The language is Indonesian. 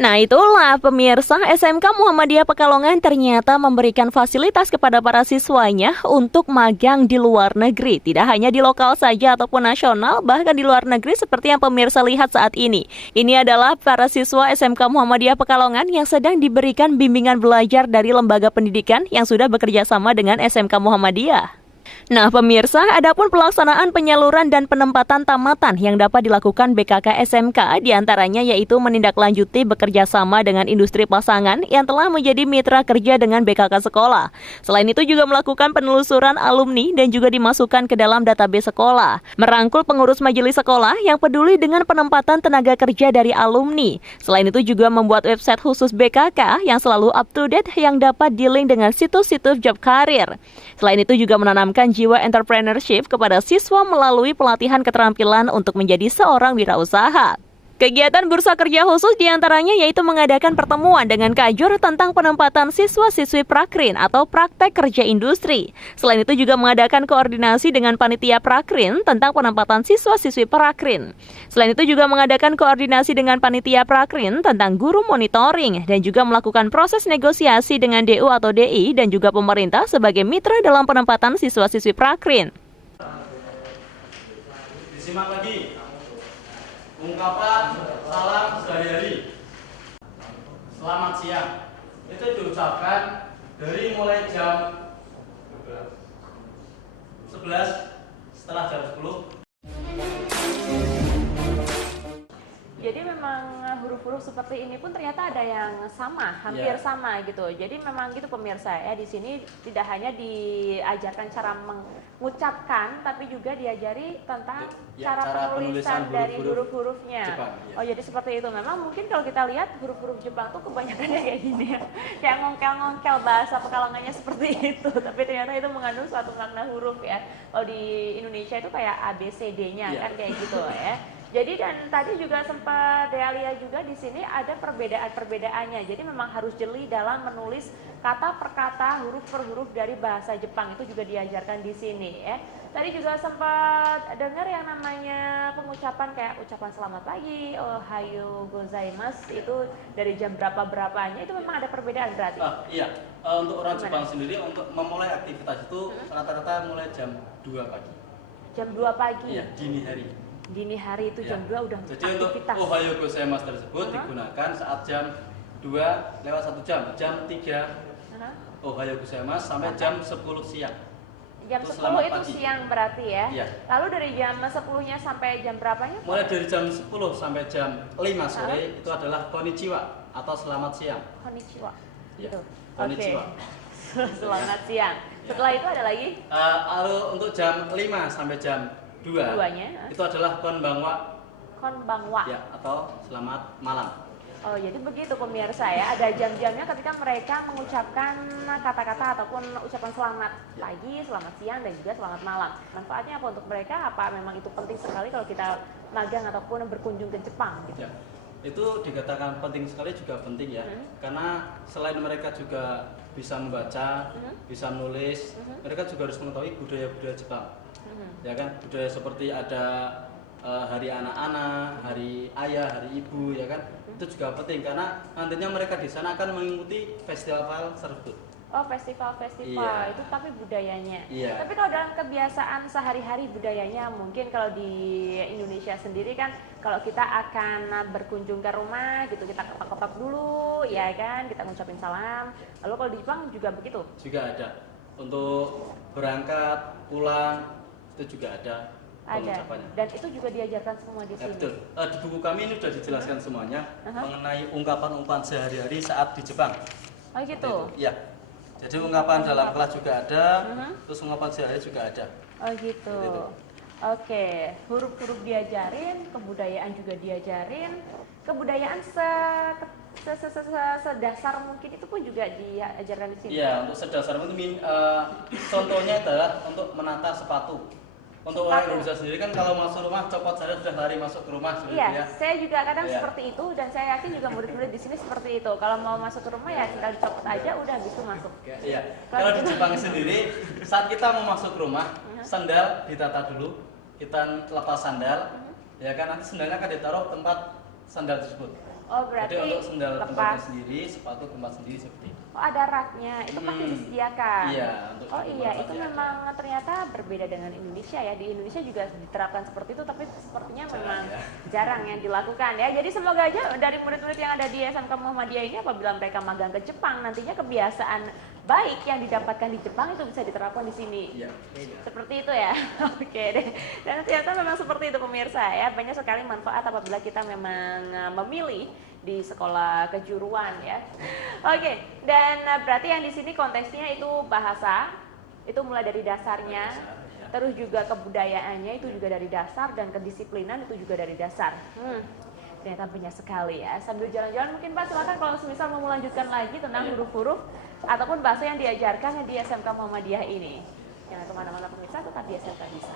Nah itulah pemirsa, SMK Muhammadiyah Pekalongan ternyata memberikan fasilitas kepada para siswanya untuk magang di luar negeri. Tidak hanya di lokal saja ataupun nasional, bahkan di luar negeri seperti yang pemirsa lihat saat ini. Ini adalah para siswa SMK Muhammadiyah Pekalongan yang sedang diberikan bimbingan belajar dari lembaga pendidikan yang sudah bekerja sama dengan SMK Muhammadiyah. Nah pemirsa, adapun pelaksanaan penyaluran dan penempatan tamatan yang dapat dilakukan BKK SMK diantaranya yaitu menindaklanjuti bekerja sama dengan industri pasangan yang telah menjadi mitra kerja dengan BKK sekolah. Selain itu juga melakukan penelusuran alumni dan juga dimasukkan ke dalam database sekolah. Merangkul pengurus majelis sekolah yang peduli dengan penempatan tenaga kerja dari alumni. Selain itu juga membuat website khusus BKK yang selalu up to date yang dapat di-link dengan situs-situs job karir. Selain itu juga menanamkan jiwa entrepreneurship kepada siswa melalui pelatihan keterampilan untuk menjadi seorang wirausaha. Kegiatan bursa kerja khusus diantaranya yaitu mengadakan pertemuan dengan Kajur tentang penempatan siswa-siswi Prakrin atau praktek kerja industri. Selain itu juga mengadakan koordinasi dengan panitia Prakrin tentang penempatan siswa-siswi Prakrin. Selain itu juga mengadakan koordinasi dengan panitia Prakrin tentang guru monitoring dan juga melakukan proses negosiasi dengan DU atau DI dan juga pemerintah sebagai mitra dalam penempatan siswa-siswi Prakrin. Disimak lagi. Ungkapan salam sehari-hari. Selamat siang. Itu diucapkan dari mulai jam 11 setelah jam 10. Jadi memang huruf-huruf seperti ini pun ternyata ada yang sama, hampir sama gitu. Jadi memang gitu pemirsa ya, di sini tidak hanya diajarkan cara mengucapkan, tapi juga diajari tentang cara penulisan dari huruf-hurufnya. Oh jadi seperti itu. Memang mungkin kalau kita lihat huruf-huruf Jepang tuh kebanyakannya kayak gini ya, kayak ngongkel-ngongkel, bahasa Pekalongannya seperti itu. Tapi ternyata itu mengandung suatu makna huruf ya. Kalau di Indonesia itu kayak ABCD-nya kan kayak gitu ya. Jadi dan tadi juga sempat Dea lihat juga di sini ada perbedaan-perbedaannya. Jadi memang harus jeli dalam menulis kata per kata, huruf per huruf dari bahasa Jepang, itu juga diajarkan di sini ya. Tadi juga sempat dengar yang namanya pengucapan kayak ucapan selamat pagi, ohayo gozaimasu, itu dari jam berapa-berapanya itu memang ada perbedaan berarti. Iya, untuk orang Jepang sendiri untuk memulai aktivitas itu rata-rata mulai jam 2 pagi. Jam 2 pagi? Iya, dini hari. Dini hari itu jam 2 udah jadi aktivitas. Untuk ohayo gozaimasu tersebut digunakan saat jam 2 lewat 1 jam, jam 3 ohayo gozaimasu sampai jam 10 siang. Jam 10 itu siang berarti ya? Iya. Lalu dari jam 10-nya sampai jam berapanya? Mulai dari jam 10 sampai jam 5 sore itu adalah konnichiwa atau selamat siang. Konnichiwa. Ya. Gitu. Konnichiwa. Selamat siang. Setelah itu ada lagi? Lalu untuk jam 5 sampai jam 2-nya itu adalah konbanwa. Konbanwa. Ya, atau selamat malam. Oh, jadi begitu pemirsa ya, ada jam-jamnya ketika mereka mengucapkan kata-kata ataupun ucapan selamat pagi, selamat siang, dan juga selamat malam. Manfaatnya apa untuk mereka? Apa memang itu penting sekali kalau kita magang ataupun berkunjung ke Jepang? Gitu? Ya, itu dikatakan penting sekali, juga penting ya, karena selain mereka juga bisa membaca, bisa menulis, mereka juga harus mengetahui budaya-budaya Jepang. Ya kan, budaya seperti ada hari anak-anak, hari ayah, hari ibu, ya kan, itu juga penting karena nantinya mereka di sana akan mengikuti festival tersebut. Oh, festival-festival itu tapi budayanya. Iya. Tapi kalau dalam kebiasaan sehari-hari budayanya, mungkin kalau di Indonesia sendiri kan, kalau kita akan berkunjung ke rumah gitu, kita ketok-ketok dulu, ya kan, kita ngucapin salam. Lalu kalau di Jepang juga begitu? Juga ada. Untuk berangkat, pulang, itu juga ada pengucapannya. Dan itu juga diajarkan semua di sini. Betul. Di buku kami ini sudah dijelaskan semuanya mengenai ungkapan-ungkapan sehari-hari saat di Jepang. Oh gitu? Iya. Jadi ungkapan dalam kelas juga ada, terus ungkapan sehari-hari juga ada. Oh gitu. Oke, huruf-huruf diajarin, kebudayaan juga diajarin. Kebudayaan sedasar mungkin itu pun juga diajarkan di sini. Iya, untuk sedasar mungkin contohnya adalah untuk menata sepatu. Untuk orang Indonesia sendiri kan kalau masuk rumah copot saja sudah lari masuk ke rumah seperti iya, ya. Saya juga kadang seperti itu dan saya yakin juga murid-murid di sini seperti itu. Kalau mau masuk ke rumah ya tinggal dicopot aja udah habis itu masuk. Iya. Kalau di Jepang sendiri saat kita mau masuk rumah, sandal ditata dulu, kita lepas sandal, ya kan nanti sandalnya akan ditaruh tempat sandal tersebut. Oh, berarti Jadi untuk sendal tempatnya lepas. sendiri, sepatu tempat sendiri seperti itu. Oh, ada raknya. Itu pasti disediakan. Iya, untuk Oh di iya, tempat itu tempatnya memang ternyata berbeda dengan Indonesia ya. Di Indonesia juga diterapkan seperti itu, tapi sepertinya memang ya. jarang yang dilakukan ya. Jadi semoga aja dari murid-murid yang ada di SMK Muhammadiyah ini apabila mereka magang ke Jepang, nantinya kebiasaan baik yang didapatkan di Jepang itu bisa diterapkan di sini. Iya. Iya. Seperti itu ya. Oke deh. Dan ternyata memang seperti itu pemirsa ya. Banyak sekali manfaat apabila kita memang memilih di sekolah kejuruan ya. Oke, dan berarti yang di sini konteksnya itu bahasa, itu mulai dari dasarnya, terus juga kebudayaannya itu juga dari dasar, dan kedisiplinan itu juga dari dasar. Ternyata banyak sekali ya. Sambil jalan-jalan mungkin Pak silakan kalau misal mau melanjutkan lagi tentang huruf-huruf ataupun bahasa yang diajarkan di SMK Muhammadiyah ini. Jangan kemana-mana pemirsa, tetap di SMK Bisa.